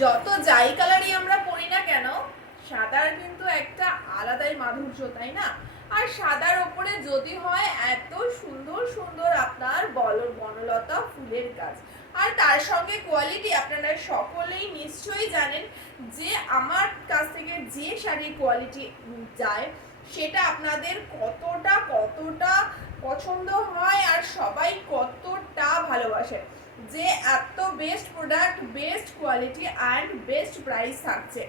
যত যাই কালারই আমরা পরি না কেন, সাদার কিন্তু একটা আলাদাই মাধুর্য, তাই না? আর সাদার ওপরে যদি হয় এত সুন্দর সুন্দর আপনার বনলতা ফুলের কাজ, আর তার সঙ্গে কোয়ালিটি, আপনারা সকলেই নিশ্চয়ই জানেন যে আমার কাছ থেকে যে শাড়ির কোয়ালিটি যায় সেটা আপনাদের কতটা কতটা পছন্দ হয় আর সবাই কতটা ভালোবাসে, যে এত best product, best quality and best price থাকছে।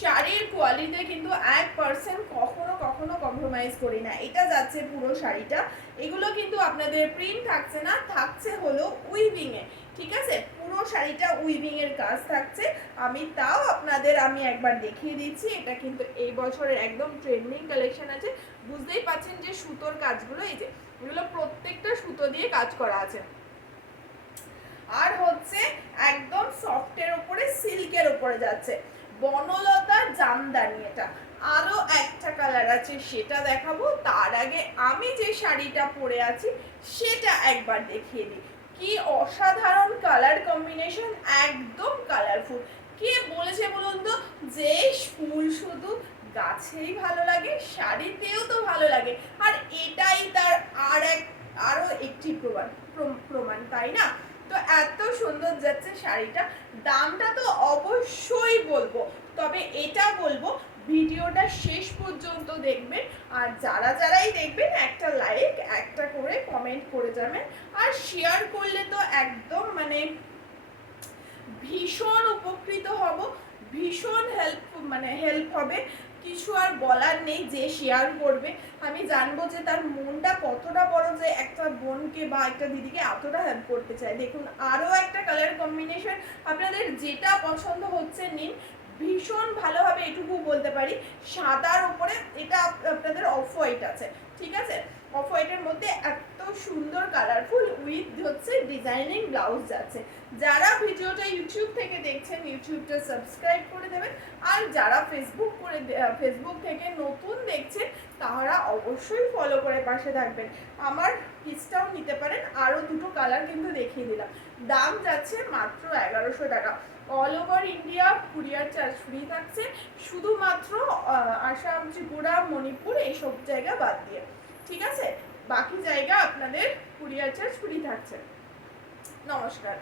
শাড়ির কোয়ালিটিতে কিন্তু 1% কখনো কখনো কম্প্রোমাইজ করি না। এটা যাচ্ছে পুরো শাড়িটা, এগুলো কিন্তু আপনাদের প্রিন্ট থাকছে না, থাকছে হলো উইভিং এ, ঠিক আছে? পুরো শাড়িটা উইভিং এর কাজ থাকছে। তাও আপনাদের আমি একবার দেখিয়ে দিচ্ছি। এটা কিন্তু এই বছরের একদম ট্রেন্ডিং কালেকশন আছে। বুঝতেই পাচ্ছেন যে সুতোর কাজগুলো, এই যে এগুলো প্রত্যেকটা সুতো দিয়ে কাজ করা আছে, আর হচ্ছে একদম সফটের উপরে সিল্কের উপরে যাচ্ছে, বনলতা জামদানি। এটা আরো একটা কালার আছে, সেটা দেখাবো। তার আগে আমি যে শাড়িটা পরে আছি সেটা একবার দেখিয়ে দিই। কি অসাধারণ কালার কম্বিনেশন, একদম কালারফুল। কে বলেছে বলুন তো যে ফুল শুধু গাছেই ভালো লাগে, শাড়িতেও তো ভালো লাগে। আর এটাই তার আরো একটি প্রমাণ, তাই না? তো এত সুন্দর যাচ্ছে শাড়িটা। দামটা তো অবশ্যই বলবো, তবে এটা বলবো ভিডিওটা শেষ পর্যন্ত দেখবেন। আর যারাই দেখবেন একটা লাইক, একটা করে কমেন্ট করে যাবেন। আর শেয়ার করলে তো একদম ভীষণ উপকৃত হব, ভীষণ হেল্প হবে। কিছু আর বলার নেই, যে শেয়ার করবে আমি জানবো যে তার মনটা কতটা বড়, যে একটা বোনকে বা একটা দিদিকে এতটা হেল্প করতে চায়। দেখুন আরও একটা কালার কম্বিনেশন, আপনাদের যেটা পছন্দ হচ্ছে নিন। ভীষণ ভালোভাবে এটুকু বলতে পারি, সাদার উপরে এটা আপনাদের অফ হোয়াইট আছে, ঠিক আছে? অফ হোয়াইটের মধ্যে এত সুন্দর কালারফুল উইথ হচ্ছে ডিজাইনিং ব্লাউজ যাচ্ছে। যারা ভিডিওটা ইউটিউব থেকে দেখছেন ইউটিউবটা সাবস্ক্রাইব করে দেবেন, আর যারা ফেসবুক থেকে নতুন দেখছেন তারা অবশ্যই ফলো করে পাশে থাকবেন। আমার পিসটাও নিতে পারেন, আরও দুটো কালার কিন্তু দেখিয়ে দিলাম। দাম যাচ্ছে মাত্র 1100 টাকা। All over India courier charge free থাকছে, শুধুমাত্র আসাম, ত্রিপুরা, মণিপুর এইসব জায়গা বাদ দিয়ে, ঠিক আছে? বাকি জায়গা আপনাদের কুরিয়ার চার্জ ফ্রি থাকছে। নমস্কার।